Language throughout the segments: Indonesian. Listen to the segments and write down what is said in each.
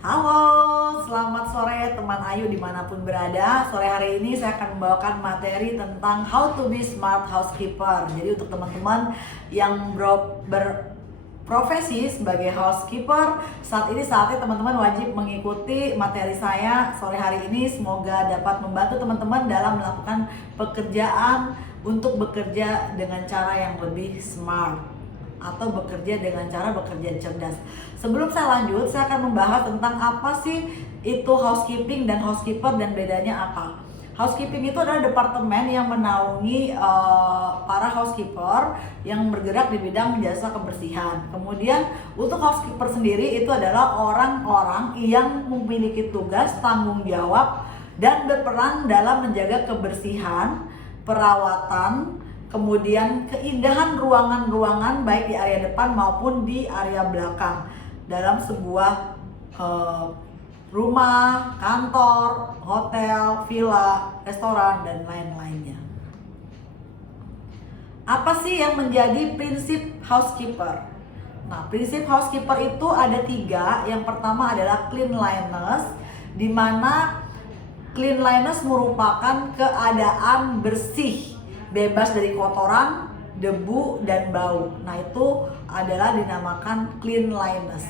Halo, selamat sore teman Ayu dimanapun berada. Sore hari ini saya akan membawakan materi tentang how to be smart housekeeper. Jadi untuk teman-teman yang berprofesi sebagai housekeeper, saat ini saatnya teman-teman wajib mengikuti materi saya sore hari ini. Semoga dapat membantu teman-teman dalam melakukan pekerjaan untuk bekerja dengan cara yang lebih smart atau bekerja dengan cara bekerja cerdas. Sebelum saya lanjut, saya akan membahas tentang apa sih itu housekeeping dan housekeeper dan bedanya apa. Housekeeping itu adalah departemen yang menaungi para housekeeper yang bergerak di bidang jasa kebersihan. Kemudian untuk housekeeper sendiri itu adalah orang-orang yang memiliki tugas, tanggung jawab, dan berperan dalam menjaga kebersihan, perawatan, kemudian keindahan ruangan-ruangan baik di area depan maupun di area belakang dalam sebuah rumah, kantor, hotel, villa, restoran, dan lain-lainnya. Apa sih yang menjadi prinsip housekeeper? Nah, prinsip housekeeper itu ada 3. Yang pertama adalah cleanliness, di mana cleanliness merupakan keadaan bersih, bebas dari kotoran, debu, dan bau. Nah, itu adalah dinamakan cleanliness.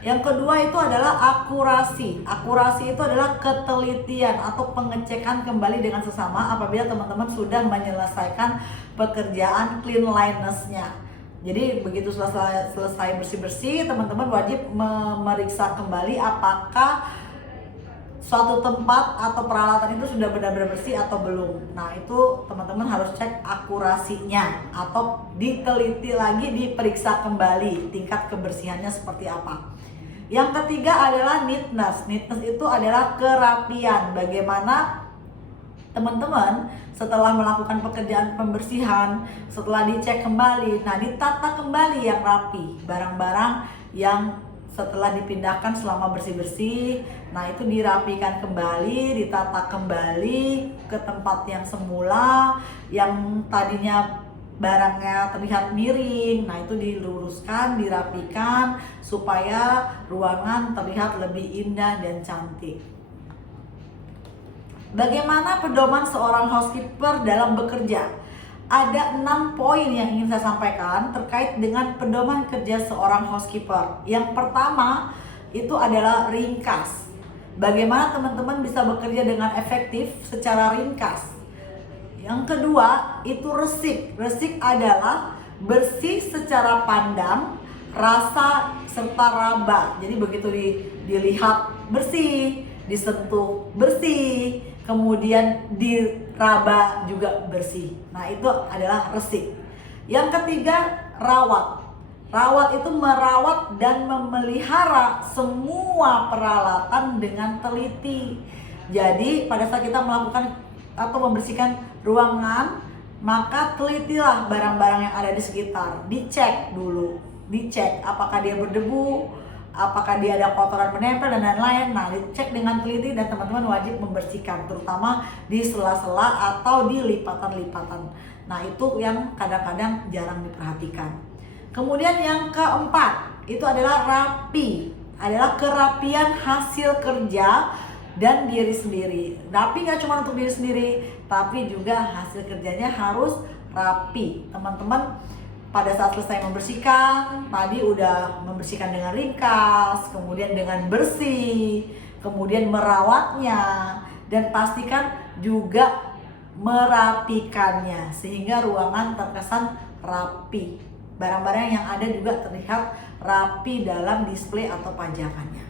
Yang kedua itu adalah akurasi. Akurasi itu adalah ketelitian atau pengecekan kembali dengan sesama apabila teman-teman sudah menyelesaikan pekerjaan cleanliness-nya. Jadi begitu selesai bersih-bersih, teman-teman wajib memeriksa kembali apakah suatu tempat atau peralatan itu sudah benar-benar bersih atau belum. Nah, itu teman-teman harus cek akurasinya atau diteliti lagi, diperiksa kembali tingkat kebersihannya seperti apa. Yang ketiga adalah neatness. Neatness itu adalah kerapian. Bagaimana teman-teman setelah melakukan pekerjaan pembersihan, setelah dicek kembali, nah ditata kembali yang rapi, barang-barang yang setelah dipindahkan selama bersih-bersih, nah itu dirapikan kembali, ditata kembali ke tempat yang semula, yang tadinya barangnya terlihat miring, nah itu diluruskan, dirapikan supaya ruangan terlihat lebih indah dan cantik. Bagaimana pedoman seorang housekeeper dalam bekerja? Ada 6 poin yang ingin saya sampaikan terkait dengan pedoman kerja seorang housekeeper. Yang pertama itu adalah ringkas. Bagaimana teman-teman bisa bekerja dengan efektif secara ringkas. Yang kedua itu resik. Resik adalah bersih secara pandang, rasa, serta raba. Jadi begitu dilihat bersih, disentuh bersih, kemudian diraba juga bersih. Nah, itu adalah resik. Yang ketiga, rawat. Rawat itu merawat dan memelihara semua peralatan dengan teliti. Jadi pada saat kita melakukan atau membersihkan ruangan, maka telitilah barang-barang yang ada di sekitar. Dicek dulu, dicek apakah dia berdebu, apakah dia ada kotoran menempel dan lain-lain. Nah, dicek dengan teliti dan teman-teman wajib membersihkan, terutama di sela-sela atau di lipatan-lipatan. Nah, itu yang kadang-kadang jarang diperhatikan. Kemudian yang keempat, itu adalah rapi. Adalah kerapian hasil kerja dan diri sendiri. Rapi gak cuma untuk diri sendiri, tapi juga hasil kerjanya harus rapi. Teman-teman pada saat selesai membersihkan, tadi udah membersihkan dengan ringkas, kemudian dengan bersih, kemudian merawatnya, dan pastikan juga merapikannya sehingga ruangan terkesan rapi. Barang-barang yang ada juga terlihat rapi dalam display atau pajangannya.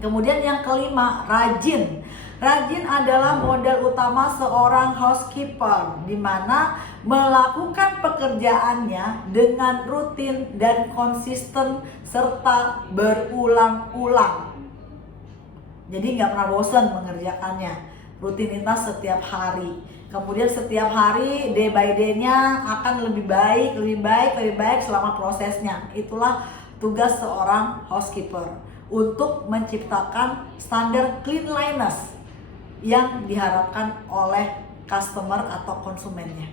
Kemudian yang kelima, rajin. Rajin adalah modal utama seorang housekeeper, di mana melakukan pekerjaannya dengan rutin dan konsisten serta berulang-ulang. Jadi nggak pernah bosan mengerjakannya, rutinitas setiap hari. Kemudian setiap hari, day by day-nya akan lebih baik selama prosesnya. Itulah tugas seorang housekeeper untuk menciptakan standar cleanliness yang diharapkan oleh customer atau konsumennya.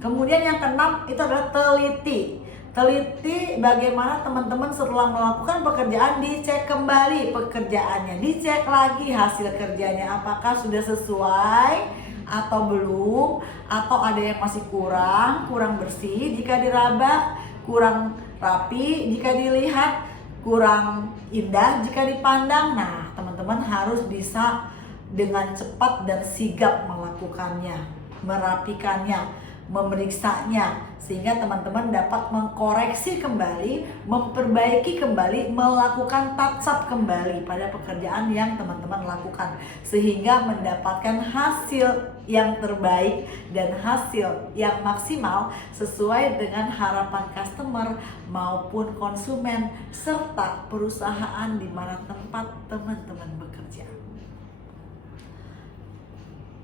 Kemudian yang keenam itu adalah teliti. Teliti bagaimana teman-teman setelah melakukan pekerjaan, dicek kembali pekerjaannya, dicek lagi hasil kerjanya apakah sudah sesuai atau belum, atau ada yang masih kurang bersih jika diraba, kurang rapi jika dilihat, kurang indah jika dipandang. Nah, teman-teman harus bisa dengan cepat dan sigap melakukannya, merapikannya, memeriksanya, sehingga teman-teman dapat mengkoreksi kembali, memperbaiki kembali, melakukan touch up kembali pada pekerjaan yang teman-teman lakukan, sehingga mendapatkan hasil yang terbaik dan hasil yang maksimal sesuai dengan harapan customer maupun konsumen serta perusahaan di mana tempat teman-teman bekerja.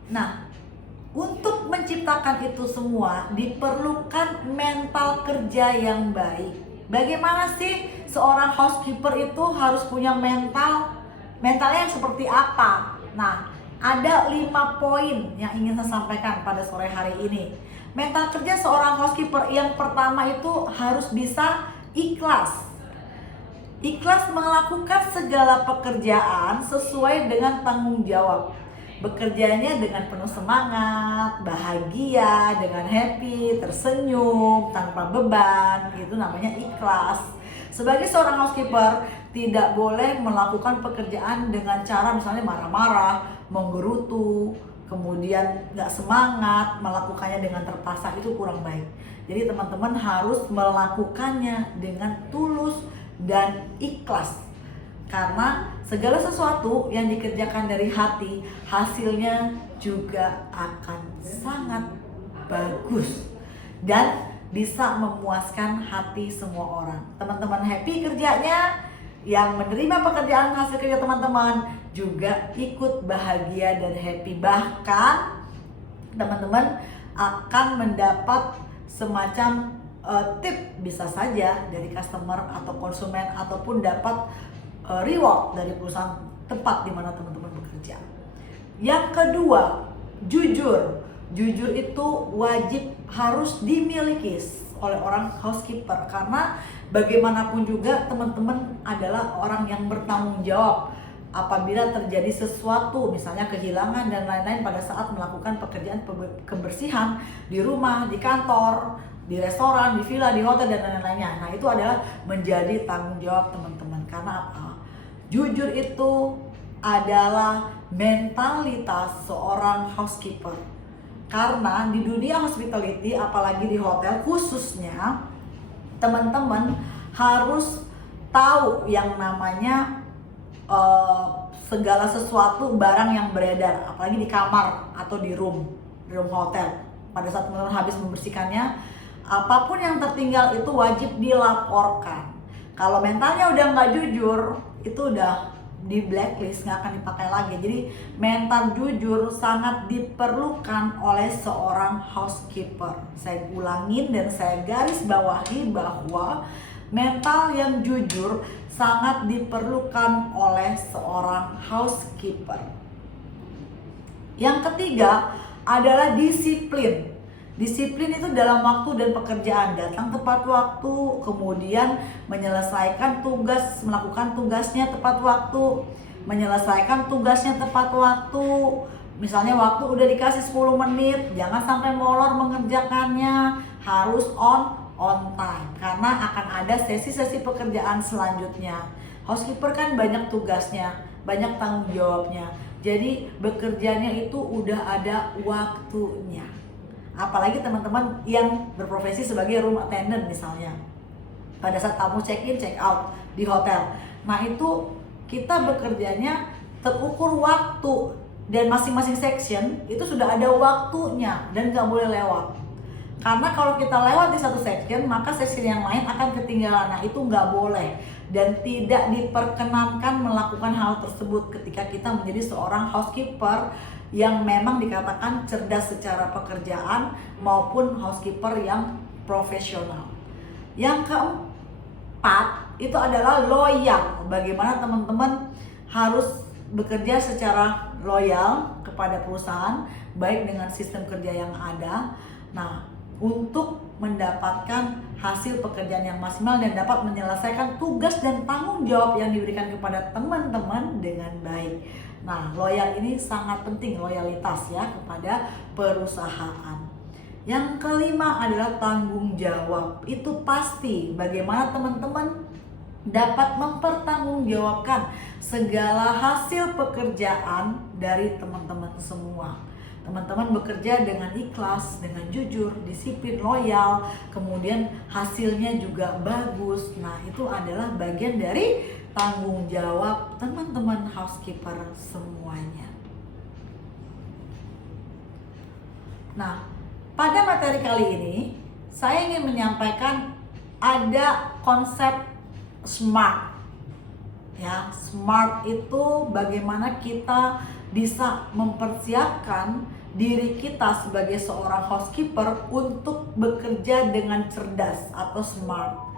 Nah, untuk menciptakan itu semua diperlukan mental kerja yang baik. Bagaimana sih seorang housekeeper itu harus punya mentalnya yang seperti apa? Nah, ada 5 poin yang ingin saya sampaikan pada sore hari ini. Mental kerja seorang housekeeper yang pertama itu harus bisa ikhlas. Ikhlas melakukan segala pekerjaan sesuai dengan tanggung jawab. Bekerjanya dengan penuh semangat, bahagia, dengan happy, tersenyum, tanpa beban, itu namanya ikhlas. Sebagai seorang housekeeper, tidak boleh melakukan pekerjaan dengan cara misalnya marah-marah, menggerutu, kemudian gak semangat, melakukannya dengan terpaksa, itu kurang baik. Jadi teman-teman harus melakukannya dengan tulus dan ikhlas. Karena segala sesuatu yang dikerjakan dari hati, hasilnya juga akan sangat bagus dan bisa memuaskan hati semua orang. Teman-teman happy kerjanya, yang menerima pekerjaan hasil kerja teman-teman juga ikut bahagia dan happy. Bahkan teman-teman akan mendapat semacam tip bisa saja dari customer atau konsumen, ataupun dapat reward dari perusahaan tempat di mana teman-teman bekerja. Yang kedua, jujur. Jujur itu wajib harus dimiliki oleh orang housekeeper, karena bagaimanapun juga teman-teman adalah orang yang bertanggung jawab apabila terjadi sesuatu, misalnya kehilangan dan lain-lain pada saat melakukan pekerjaan kebersihan di rumah, di kantor, di restoran, di villa, di hotel, dan lain-lainnya. Nah, itu adalah menjadi tanggung jawab teman-teman. Karena apa? Jujur itu adalah mentalitas seorang housekeeper. Karena di dunia hospitality, apalagi di hotel khususnya, teman-teman harus tahu yang namanya segala sesuatu barang yang beredar, apalagi di kamar atau di room hotel. Pada saat teman-teman habis membersihkannya, apapun yang tertinggal itu wajib dilaporkan. Kalau mentalnya udah nggak jujur, itu udah di blacklist, nggak akan dipakai lagi. Jadi mental jujur sangat diperlukan oleh seorang housekeeper. Saya ulangin dan saya garis bawahi bahwa mental yang jujur sangat diperlukan oleh seorang housekeeper. Yang ketiga adalah disiplin. Disiplin itu dalam waktu dan pekerjaan, datang tepat waktu, kemudian menyelesaikan tugas, melakukan tugasnya tepat waktu, menyelesaikan tugasnya tepat waktu. Misalnya waktu udah dikasih 10 menit, jangan sampai molor mengerjakannya, harus on time, karena akan ada sesi-sesi pekerjaan selanjutnya. Housekeeper kan banyak tugasnya, banyak tanggung jawabnya, jadi bekerjanya itu udah ada waktunya. Apalagi teman-teman yang berprofesi sebagai room attendant misalnya, pada saat kamu check in check out di hotel, nah itu kita bekerjanya terukur waktu, dan masing-masing section itu sudah ada waktunya dan gak boleh lewat. Karena kalau kita lewat di satu section, maka section yang lain akan ketinggalan. Nah, itu nggak boleh dan tidak diperkenankan melakukan hal tersebut ketika kita menjadi seorang housekeeper yang memang dikatakan cerdas secara pekerjaan maupun housekeeper yang profesional. Yang keempat itu adalah loyal. Bagaimana teman-teman harus bekerja secara loyal kepada perusahaan, baik dengan sistem kerja yang ada. Nah, untuk mendapatkan hasil pekerjaan yang maksimal dan dapat menyelesaikan tugas dan tanggung jawab yang diberikan kepada teman-teman dengan baik. Nah, loyal ini sangat penting, loyalitas ya kepada perusahaan. Yang kelima adalah tanggung jawab. Itu pasti bagaimana teman-teman dapat mempertanggungjawabkan segala hasil pekerjaan dari teman-teman semua. Teman-teman bekerja dengan ikhlas, dengan jujur, disiplin, loyal, kemudian hasilnya juga bagus. Nah, itu adalah bagian dari tanggung jawab teman-teman housekeeper semuanya. Nah, pada materi kali ini saya ingin menyampaikan ada konsep SMART. Ya, SMART itu bagaimana kita bisa mempersiapkan diri kita sebagai seorang housekeeper untuk bekerja dengan cerdas atau smart.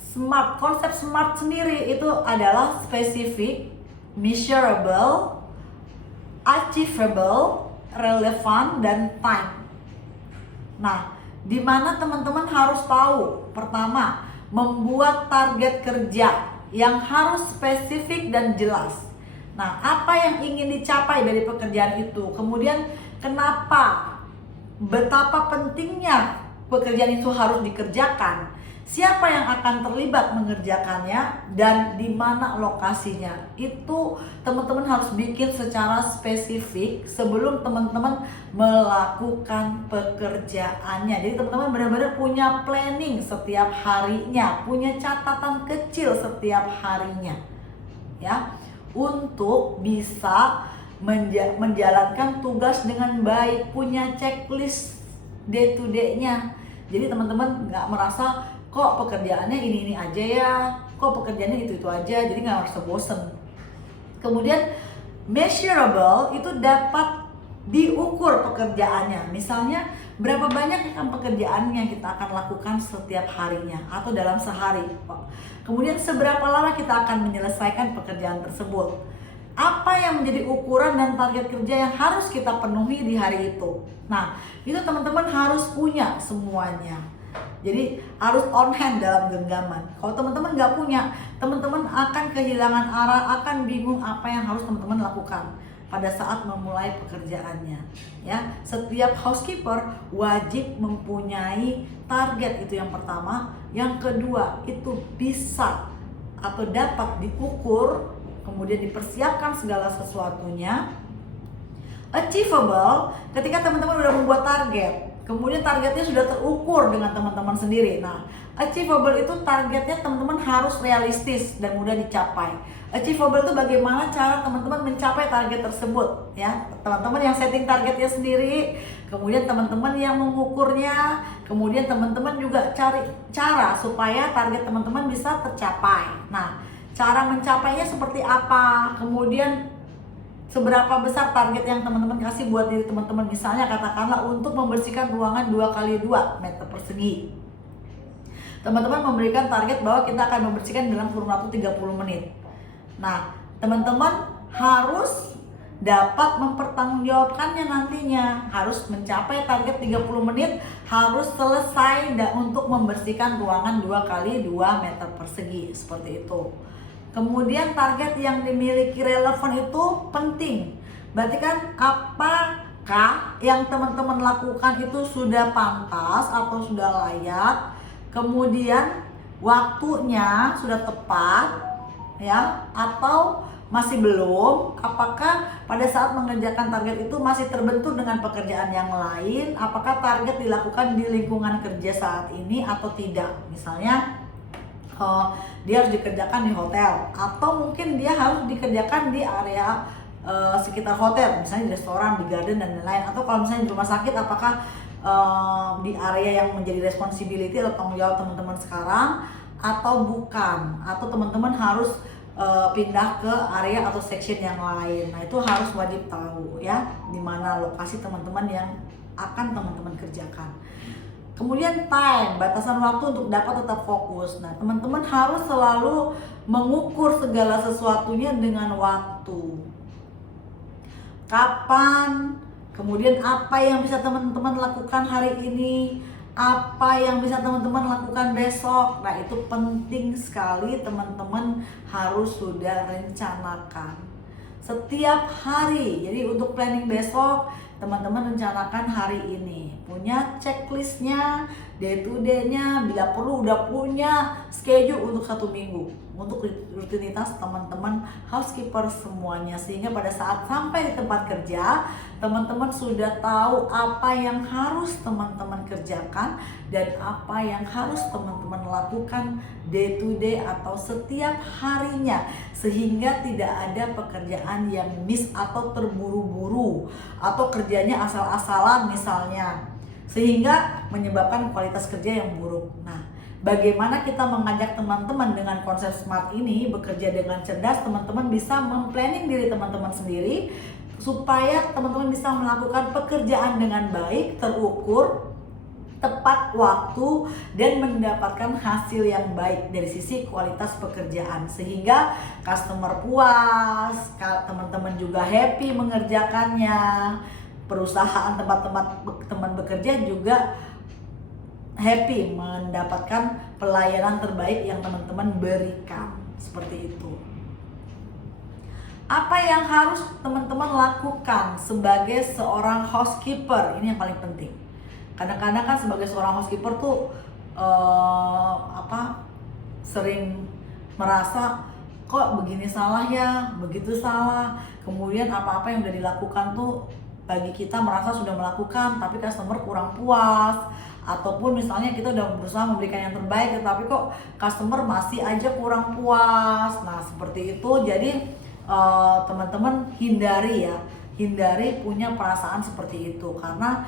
SMART, konsep SMART sendiri itu adalah specific, measurable, achievable, relevant, dan time. Nah, di mana teman-teman harus tahu, pertama, membuat target kerja yang harus spesifik dan jelas. Nah, apa yang ingin dicapai dari pekerjaan itu? Kemudian kenapa? Betapa pentingnya pekerjaan itu harus dikerjakan? Siapa yang akan terlibat mengerjakannya dan di mana lokasinya? Itu teman-teman harus bikin secara spesifik sebelum teman-teman melakukan pekerjaannya. Jadi teman-teman benar-benar punya planning setiap harinya, punya catatan kecil setiap harinya. Ya. Untuk bisa menjalankan tugas dengan baik, punya checklist day to day-nya. Jadi teman-teman nggak merasa kok pekerjaannya ini aja ya, kok pekerjaannya itu aja, jadi nggak merasa bosen. Kemudian measurable itu dapat diukur pekerjaannya. Misalnya berapa banyak pekerjaan yang kita akan lakukan setiap harinya atau dalam sehari. Kemudian seberapa lama kita akan menyelesaikan pekerjaan tersebut. Apa yang menjadi ukuran dan target kerja yang harus kita penuhi di hari itu. Nah, itu teman-teman harus punya semuanya. Jadi harus on hand dalam genggaman. Kalau teman-teman nggak punya, teman-teman akan kehilangan arah, akan bingung apa yang harus teman-teman lakukan pada saat memulai pekerjaannya. Ya, setiap housekeeper wajib mempunyai target, itu yang pertama. Yang kedua, itu bisa atau dapat diukur, kemudian dipersiapkan segala sesuatunya. Achievable, ketika teman-teman sudah membuat target, kemudian targetnya sudah terukur dengan teman-teman sendiri. Nah, achievable itu targetnya teman-teman harus realistis dan mudah dicapai. Achievable itu bagaimana cara teman-teman mencapai target tersebut, ya. Teman-teman yang setting targetnya sendiri, kemudian teman-teman yang mengukurnya, kemudian teman-teman juga cari cara supaya target teman-teman bisa tercapai. Nah, cara mencapainya seperti apa? Kemudian seberapa besar target yang teman-teman kasih buat diri teman-teman. Misalnya katakanlah untuk membersihkan ruangan 2x2 meter persegi. Teman-teman memberikan target bahwa kita akan membersihkan dalam kurun waktu 30 menit. Nah, teman-teman harus dapat mempertanggungjawabkannya nantinya. Harus mencapai target 30 menit, harus selesai untuk membersihkan ruangan 2x2 meter persegi. Seperti itu. Kemudian target yang dimiliki relevan itu penting. Berarti kan apakah yang teman-teman lakukan itu sudah pantas atau sudah layak? Kemudian waktunya sudah tepat ya atau masih belum? Apakah pada saat mengerjakan target itu masih terbentur dengan pekerjaan yang lain? Apakah target dilakukan di lingkungan kerja saat ini atau tidak? Misalnya dia harus dikerjakan di hotel atau mungkin dia harus dikerjakan di area sekitar hotel, misalnya di restoran, di garden dan lain-lain. Atau kalau misalnya di rumah sakit, apakah di area yang menjadi responsibility atau tanggung jawab teman-teman sekarang atau bukan, atau teman-teman harus pindah ke area atau section yang lain. Nah, itu harus wajib tahu ya di mana lokasi teman-teman yang akan teman-teman kerjakan. Kemudian time, batasan waktu untuk dapat tetap fokus. Nah, teman-teman harus selalu mengukur segala sesuatunya dengan waktu. Kapan Kemudian apa yang bisa teman-teman lakukan hari ini, apa yang bisa teman-teman lakukan besok. Nah, itu penting sekali, teman-teman harus sudah rencanakan setiap hari. Jadi untuk planning besok, teman-teman rencanakan hari ini, punya checklistnya, day to day-nya, bila perlu udah punya schedule untuk 1 minggu untuk rutinitas teman-teman housekeeper semuanya, sehingga pada saat sampai di tempat kerja, teman-teman sudah tahu apa yang harus teman-teman kerjakan dan apa yang harus teman-teman lakukan day to day atau setiap harinya, sehingga tidak ada pekerjaan yang miss atau terburu-buru atau kerjanya asal-asalan misalnya, sehingga menyebabkan kualitas kerja yang buruk. Nah, bagaimana kita mengajak teman-teman dengan konsep SMART ini bekerja dengan cerdas? Teman-teman bisa memplanning diri teman-teman sendiri supaya teman-teman bisa melakukan pekerjaan dengan baik, terukur, tepat waktu, dan mendapatkan hasil yang baik dari sisi kualitas pekerjaan, sehingga customer puas, teman-teman juga happy mengerjakannya, perusahaan tempat-tempat teman bekerja juga happy mendapatkan pelayanan terbaik yang teman-teman berikan. Seperti itu. Apa yang harus teman-teman lakukan sebagai seorang housekeeper? Ini yang paling penting. Kadang-kadang kan sebagai seorang housekeeper tuh sering merasa kok begini salah ya, begitu salah. Kemudian apa-apa yang udah dilakukan tuh bagi kita merasa sudah melakukan, tapi customer kurang puas. Ataupun misalnya kita udah berusaha memberikan yang terbaik, tetapi kok customer masih aja kurang puas. Nah, seperti itu. Jadi teman-teman hindari punya perasaan seperti itu, karena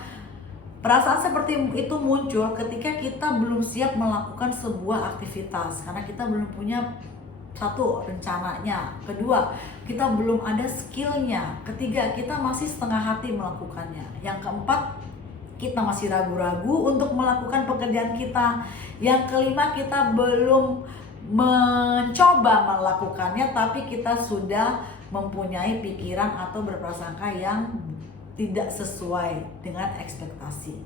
perasaan seperti itu muncul ketika kita belum siap melakukan sebuah aktivitas, karena kita belum punya satu, rencananya. Kedua, kita belum ada skillnya. Ketiga, kita masih setengah hati melakukannya. Yang keempat, kita masih ragu-ragu untuk melakukan pekerjaan kita. Yang kelima, kita belum mencoba melakukannya, tapi kita sudah mempunyai pikiran atau berprasangka yang tidak sesuai dengan ekspektasi.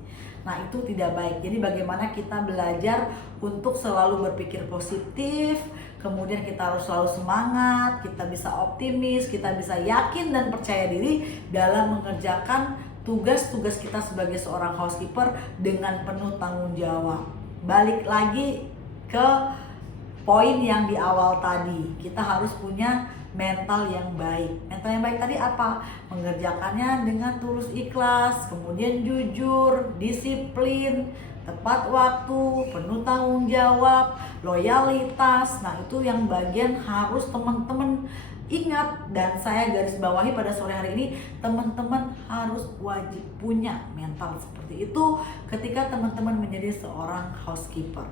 Nah, itu tidak baik. Jadi bagaimana kita belajar untuk selalu berpikir positif, kemudian kita harus selalu semangat, kita bisa optimis, kita bisa yakin dan percaya diri dalam mengerjakan tugas-tugas kita sebagai seorang housekeeper dengan penuh tanggung jawab. Balik lagi ke poin yang di awal tadi, kita harus punya mental yang baik. Mental yang baik tadi apa? Mengerjakannya dengan tulus ikhlas, kemudian jujur, disiplin, tepat waktu, penuh tanggung jawab, loyalitas. Nah, itu yang bagian harus teman-teman ingat, dan saya garis bawahi pada sore hari ini, teman-teman harus wajib punya mental seperti itu ketika teman-teman menjadi seorang housekeeper.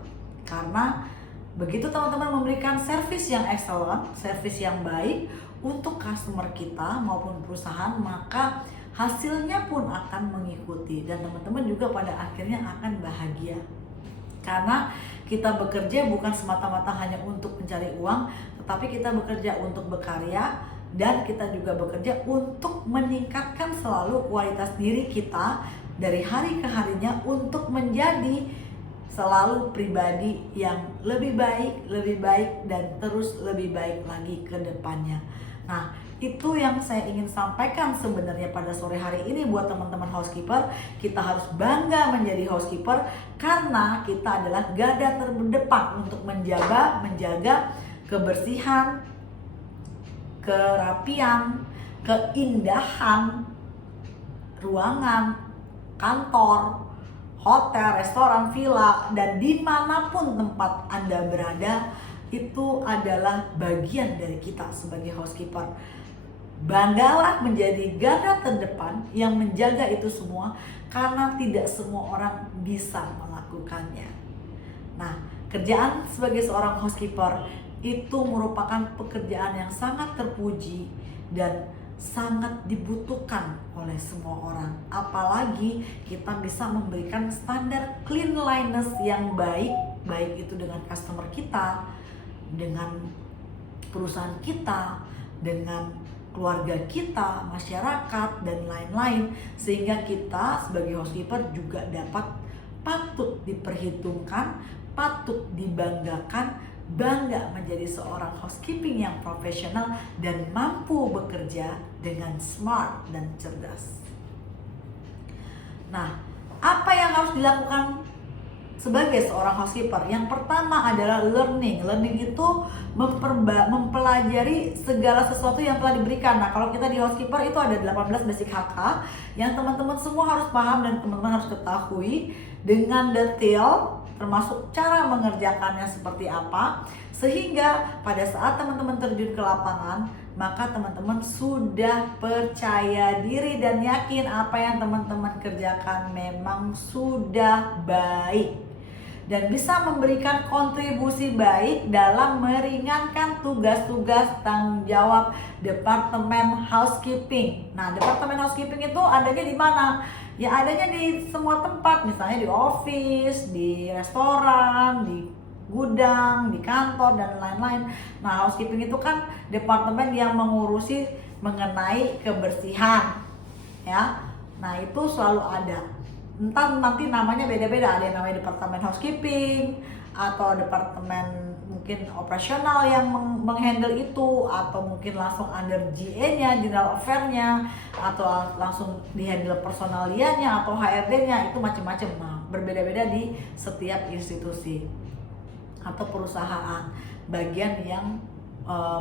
Karena begitu teman-teman memberikan servis yang excellent, servis yang baik untuk customer kita maupun perusahaan, maka hasilnya pun akan mengikuti, dan teman-teman juga pada akhirnya akan bahagia. Karena kita bekerja bukan semata-mata hanya untuk mencari uang, tetapi kita bekerja untuk berkarya, dan kita juga bekerja untuk meningkatkan selalu kualitas diri kita dari hari ke harinya untuk menjadi selalu pribadi yang lebih baik, dan terus lebih baik lagi ke depannya. Nah, itu yang saya ingin sampaikan sebenarnya pada sore hari ini buat teman-teman housekeeper. Kita harus bangga menjadi housekeeper karena kita adalah garda terdepan untuk menjaga kebersihan, kerapian, keindahan ruangan, kantor, hotel, restoran, villa, dan dimanapun tempat Anda berada, itu adalah bagian dari kita sebagai housekeeper. Banggalah menjadi garda terdepan yang menjaga itu semua, karena tidak semua orang bisa melakukannya. Nah, kerjaan sebagai seorang housekeeper itu merupakan pekerjaan yang sangat terpuji dan sangat dibutuhkan oleh semua orang. Apalagi kita bisa memberikan standar cleanliness yang baik itu dengan customer kita, dengan perusahaan kita, dengan keluarga kita, masyarakat, dan lain-lain, sehingga kita sebagai housekeeper juga dapat patut diperhitungkan, patut dibanggakan, bangga menjadi seorang housekeeping yang profesional dan mampu bekerja dengan smart dan cerdas. Nah, apa yang harus dilakukan sebagai seorang housekeeper? Yang pertama adalah learning. Learning itu mempelajari segala sesuatu yang telah diberikan. Nah, kalau kita di housekeeper itu ada 18 basic HK yang teman-teman semua harus paham dan teman-teman harus ketahui dengan detail, termasuk cara mengerjakannya seperti apa, sehingga pada saat teman-teman terjun ke lapangan, maka teman-teman sudah percaya diri dan yakin apa yang teman-teman kerjakan memang sudah baik dan bisa memberikan kontribusi baik dalam meringankan tugas-tugas tanggung jawab Departemen Housekeeping. Nah, Departemen Housekeeping itu adanya di mana? Ya, adanya di semua tempat, misalnya di office, di restoran, di gudang, di kantor, dan lain-lain. Nah, housekeeping itu kan departemen yang mengurusi mengenai kebersihan, ya. Nah, itu selalu ada. Entah nanti namanya beda-beda, ada yang namanya departemen housekeeping atau departemen mungkin operasional yang menghandle itu, atau mungkin langsung under GA-nya, General Affair-nya, atau langsung dihandle personalianya atau HRD-nya, itu macam-macam. Nah, berbeda-beda di setiap institusi atau perusahaan bagian yang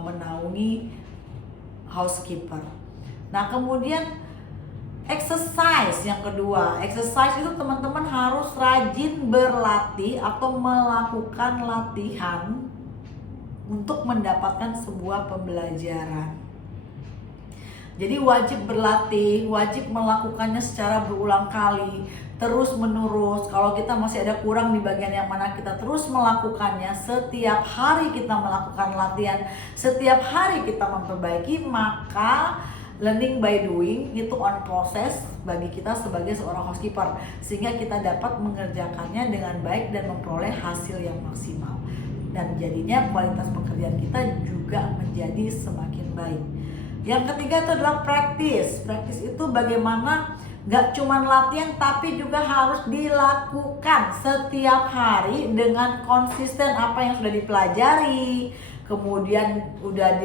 menaungi housekeeper. Nah, kemudian exercise yang kedua. Exercise itu teman-teman harus rajin berlatih atau melakukan latihan untuk mendapatkan sebuah pembelajaran. Jadi wajib berlatih, wajib melakukannya secara berulang kali, terus menerus. Kalau kita masih ada kurang di bagian yang mana, kita terus melakukannya. Setiap hari kita melakukan latihan, setiap hari kita memperbaiki, maka learning by doing itu on process bagi kita sebagai seorang housekeeper, sehingga kita dapat mengerjakannya dengan baik dan memperoleh hasil yang maksimal, dan jadinya kualitas pekerjaan kita juga menjadi semakin baik. Yang ketiga itu adalah practice. Practice itu bagaimana gak cuma latihan tapi juga harus dilakukan setiap hari dengan konsisten apa yang sudah dipelajari, kemudian udah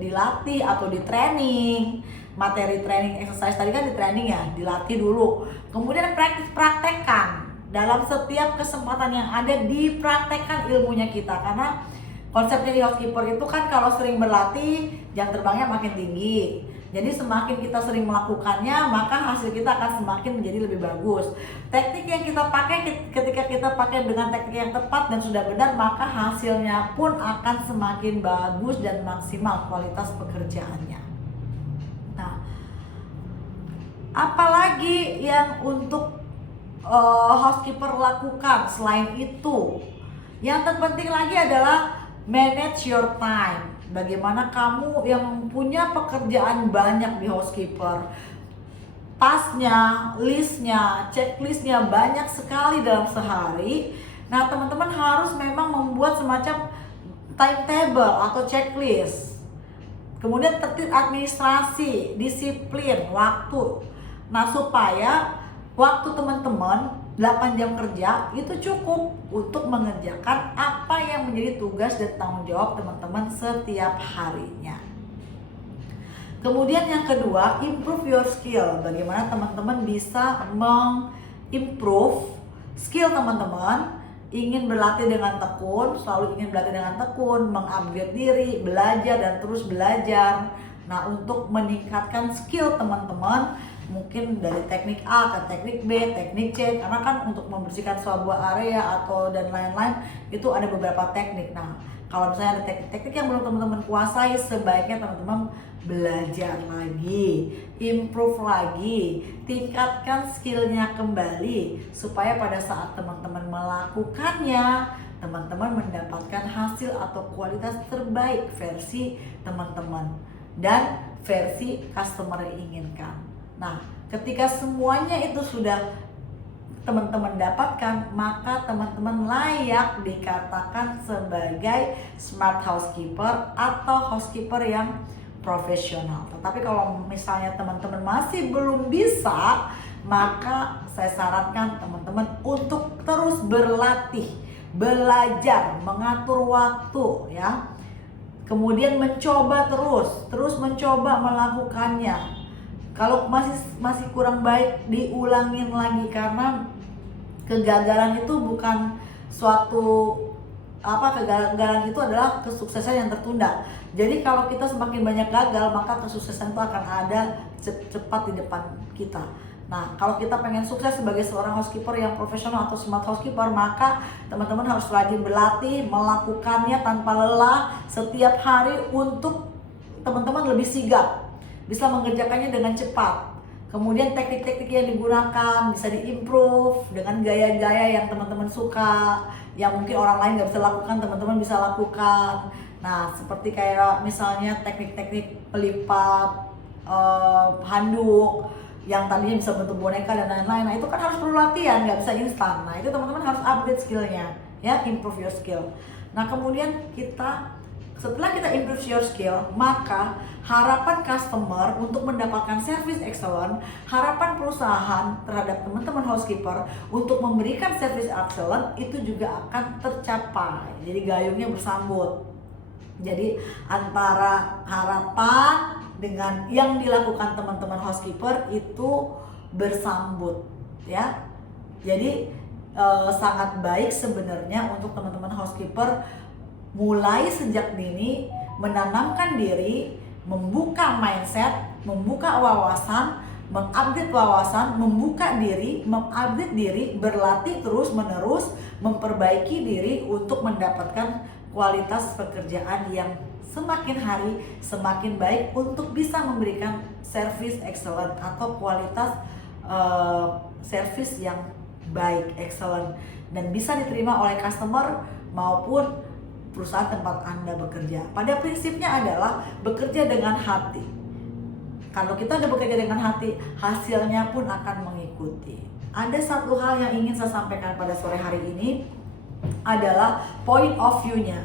dilatih atau di training. Materi training exercise tadi kan di training ya, dilatih dulu, kemudian praktekkan dalam setiap kesempatan yang ada, dipraktekkan ilmunya kita. Karena konsepnya di housekeeper itu kan kalau sering berlatih, jam terbangnya makin tinggi. Jadi semakin kita sering melakukannya, maka hasil kita akan semakin menjadi lebih bagus. Teknik yang kita pakai, ketika kita pakai dengan teknik yang tepat dan sudah benar, maka hasilnya pun akan semakin bagus dan maksimal kualitas pekerjaannya. Nah, apalagi yang untuk housekeeper lakukan selain itu? Yang terpenting lagi adalah manage your time. Bagaimana kamu yang punya pekerjaan banyak di housekeeper, tasnya, listnya, checklistnya banyak sekali dalam sehari. Nah, teman-teman harus memang membuat semacam timetable atau checklist. Kemudian tertib administrasi, disiplin, waktu. Nah, supaya waktu teman-teman 8 jam kerja itu cukup untuk mengerjakan apa yang menjadi tugas dan tanggung jawab teman-teman setiap harinya. Kemudian yang kedua, improve your skill. Bagaimana teman-teman bisa mengimprove skill teman-teman. Ingin berlatih dengan tekun, selalu ingin berlatih dengan tekun, mengupgrade diri, belajar dan terus belajar. Nah, untuk meningkatkan skill teman-teman, mungkin dari teknik A ke teknik B, teknik C, karena kan untuk membersihkan sebuah area atau dan lain-lain itu ada beberapa teknik. Nah, kalau misalnya ada teknik-teknik yang belum teman-teman kuasai, sebaiknya teman-teman belajar lagi, improve lagi, tingkatkan skillnya kembali, supaya pada saat teman-teman melakukannya, teman-teman mendapatkan hasil atau kualitas terbaik versi teman-teman dan versi customer yang inginkan. Nah, ketika semuanya itu sudah teman-teman dapatkan, maka teman-teman layak dikatakan sebagai smart housekeeper atau housekeeper yang profesional. Tetapi kalau misalnya teman-teman masih belum bisa, maka saya sarankan teman-teman untuk terus berlatih, belajar, mengatur waktu ya. Kemudian mencoba terus mencoba melakukannya. Kalau masih kurang baik, diulangin lagi, karena kegagalan itu bukan suatu kegagalan itu adalah kesuksesan yang tertunda. Jadi kalau kita semakin banyak gagal, maka kesuksesan itu akan ada cepat di depan kita. Nah, kalau kita pengen sukses sebagai seorang housekeeper yang profesional atau smart housekeeper, maka teman-teman harus rajin berlatih, melakukannya tanpa lelah setiap hari untuk teman-teman lebih sigap, bisa mengerjakannya dengan cepat. Kemudian teknik-teknik yang digunakan bisa diimprove dengan gaya-gaya yang teman-teman suka, yang mungkin orang lain nggak bisa lakukan, teman-teman bisa lakukan. Nah, seperti kayak misalnya teknik-teknik pelipat handuk yang tadinya bisa bentuk boneka dan lain-lain. Nah, itu kan harus perlu latihan, nggak bisa instan. Nah, itu teman-teman harus update skillnya, ya, improve your skill. Nah, kemudian setelah kita improve your skill, maka harapan customer untuk mendapatkan service excellent, harapan perusahaan terhadap teman-teman housekeeper untuk memberikan service excellent itu juga akan tercapai. Jadi gayungnya bersambut. Jadi antara harapan dengan yang dilakukan teman-teman housekeeper itu bersambut, ya. Jadi sangat baik sebenarnya untuk teman-teman housekeeper mulai sejak dini menanamkan diri, membuka mindset, membuka wawasan, mengupdate wawasan, membuka diri, mengupdate diri, berlatih terus-menerus, memperbaiki diri untuk mendapatkan kualitas pekerjaan yang semakin hari semakin baik untuk bisa memberikan service excellent atau kualitas service yang baik, excellent, dan bisa diterima oleh customer maupun perusahaan tempat Anda bekerja. Pada prinsipnya adalah bekerja dengan hati. Kalau kita udah bekerja dengan hati, hasilnya pun akan mengikuti. Ada satu hal yang ingin saya sampaikan pada sore hari ini adalah point of view-nya.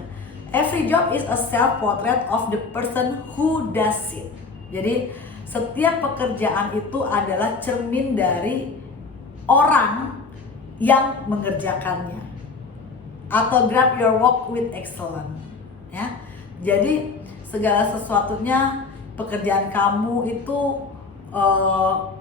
Every job is a self-portrait of the person who does it. Jadi setiap pekerjaan itu adalah cermin dari orang yang mengerjakannya, atau grab your work with excellence, ya. Jadi segala sesuatunya, pekerjaan kamu itu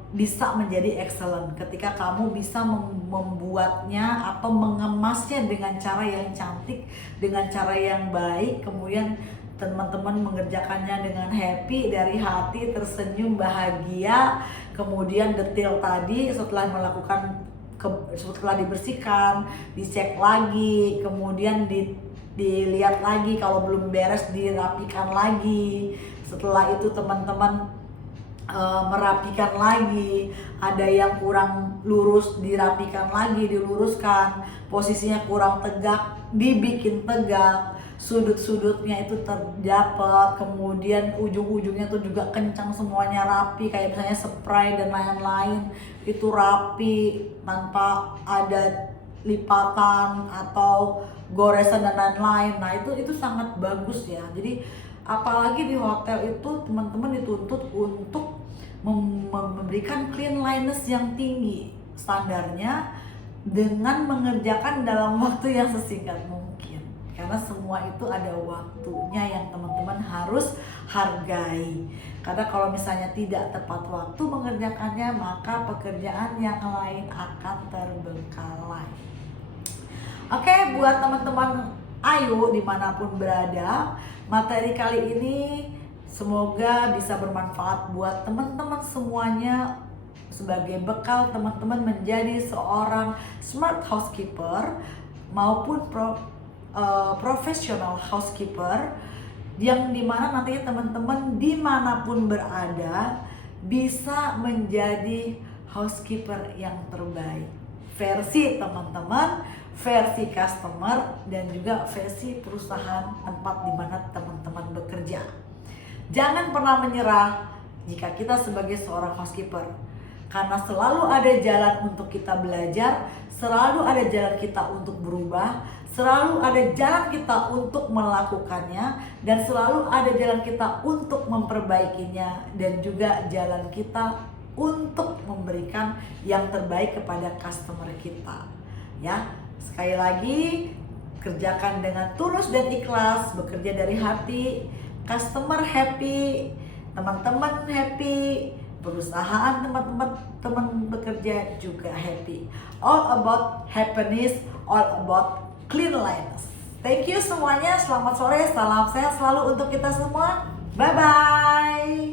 bisa menjadi excellent ketika kamu bisa membuatnya atau mengemasnya dengan cara yang cantik, dengan cara yang baik, kemudian teman-teman mengerjakannya dengan happy, dari hati, tersenyum, bahagia. Kemudian detail tadi setelah setelah dibersihkan, dicek lagi, kemudian dilihat lagi, kalau belum beres dirapikan lagi. Setelah itu teman-teman merapikan lagi, ada yang kurang lurus dirapikan lagi, diluruskan, posisinya kurang tegak dibikin tegak, sudut-sudutnya itu terdapat, kemudian ujung-ujungnya tuh juga kencang, semuanya rapi, kayak misalnya spray dan lain-lain itu rapi tanpa ada lipatan atau goresan dan lain-lain. Nah, itu sangat bagus ya. Jadi apalagi di hotel itu teman-teman dituntut untuk memberikan cleanliness yang tinggi standarnya dengan mengerjakan dalam waktu yang sesingkat mungkin. Karena semua itu ada waktunya yang teman-teman harus hargai. Karena kalau misalnya tidak tepat waktu mengerjakannya, maka pekerjaan yang lain akan terbengkalai. Oke, buat teman-teman Ayu dimanapun berada, materi kali ini semoga bisa bermanfaat buat teman-teman semuanya sebagai bekal teman-teman menjadi seorang smart housekeeper maupun professional housekeeper, yang dimana nantinya teman-teman dimanapun berada bisa menjadi housekeeper yang terbaik versi teman-teman, versi customer, dan juga versi perusahaan tempat dimana teman-teman bekerja. Jangan pernah menyerah jika kita sebagai seorang housekeeper, karena selalu ada jalan untuk kita belajar, selalu ada jalan kita untuk berubah, selalu ada jalan kita untuk melakukannya, dan selalu ada jalan kita untuk memperbaikinya, dan juga jalan kita untuk memberikan yang terbaik kepada customer kita. Ya, sekali lagi, kerjakan dengan tulus dan ikhlas, bekerja dari hati, customer happy, teman-teman happy, perusahaan teman-teman bekerja juga happy. All about happiness, all about cleanliness. Thank you semuanya, selamat sore, salam sehat selalu untuk kita semua. Bye bye.